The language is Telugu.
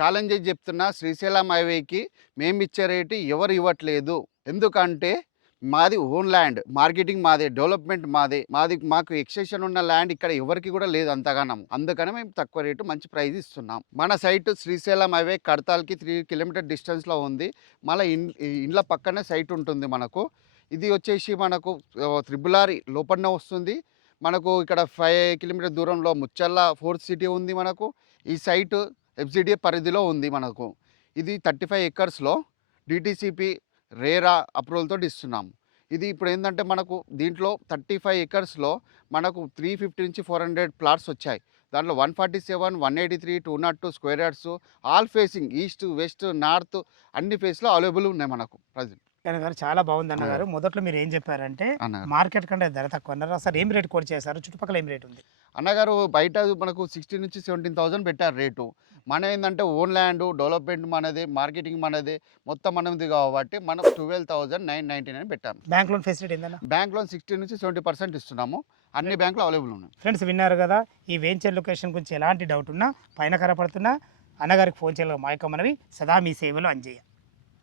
ఛాలెంజ్ చేసి చెప్తున్నా, శ్రీశైలం హైవేకి మేమిచ్చే రేటు ఎవరు ఇవ్వట్లేదు. ఎందుకంటే మాది ఓన్ ల్యాండ్. మార్కెటింగ్ మాదే, డెవలప్‌మెంట్ మాదే. మాకు ఎక్స్‌టెన్షన్ ఉన్న ల్యాండ్ ఇక్కడ ఎవరికీ కూడా లేదు అంతగనం. అందుకని మేము తక్కువ రేటు మంచి ప్రైస్ ఇస్తున్నాం. మన సైట్ శ్రీశైలం హైవే కడతాల్‌కి 3 కిలోమీటర్ డిస్టెన్స్‌లో ఉంది. మళ్ళా ఇండ్ల పక్కనే సైట్ ఉంటుంది మనకు. ఇది వచ్చేసి మనకు త్రిబుల్ ఆర్ లోపలనే వస్తుంది. మనకు ఇక్కడ 5 కిలోమీటర్ దూరంలో ముచ్చర్ల ఫోర్త్ సిటీ ఉంది మనకు. ఈ సైట్ ఎఫ్‌సిడిఏ పరిధిలో ఉంది మనకు. ఇది 35 ఎకర్స్‌లో డీటీసీపీ రేరా అప్రూవల్‌తోటి ఇస్తున్నాము. ఇది ఇప్పుడేందంటే మనకు దీంట్లో 35 ఎకర్స్‌లో మనకు 350-400 ప్లాట్స్ వచ్చాయి. దాంట్లో 147, 183, 202 square yards all facing east, west, north అన్ని ఫేస్‌లో అవైలబుల్ ఉన్నాయి మనకు ప్రెజెంట్. అన్నగారు చాలా బాగుంది అన్నగారు. అన్నగారు. మొదట్లో మీరు ఏం చెప్పారంటే అన్నగారు. మార్కెట్ కంటే ధర తక్కువ అన్నారు. అసలు ఏం రేట్ కోట్ చేశారు? చుట్టుపక్కల ఏం రేట్ ఉంది? అన్నగారు బయట మనకు 16,000-17,000 పెట్టారు రేటు. మనం ఏందంటే ఓన్ ల్యాండ్, డెవలప్‌మెంట్ మనదే, మార్కెటింగ్ మనదే, మొత్తం మనది కాబట్టి మనం 12,999 పెట్టాము. బ్యాంక్ లోన్ ఫెసిలిటీ ఏందన్న? బ్యాంక్ లోన్ 60-70% ఇస్తున్నాము. అన్ని బ్యాంకులు అవైలబుల్ ఉన్నాయి. ఫ్రెండ్స్ విన్నారు కదా, ఈ వెంచర్ లొకేషన్ గురించి ఎలాంటి డౌట్ ఉన్నా పైన కనపడుతున్నా అన్నగారికి ఫోన్ చేయాలి. మా యొక్క మనవి సదా మీ సేవలో అంజయ్య.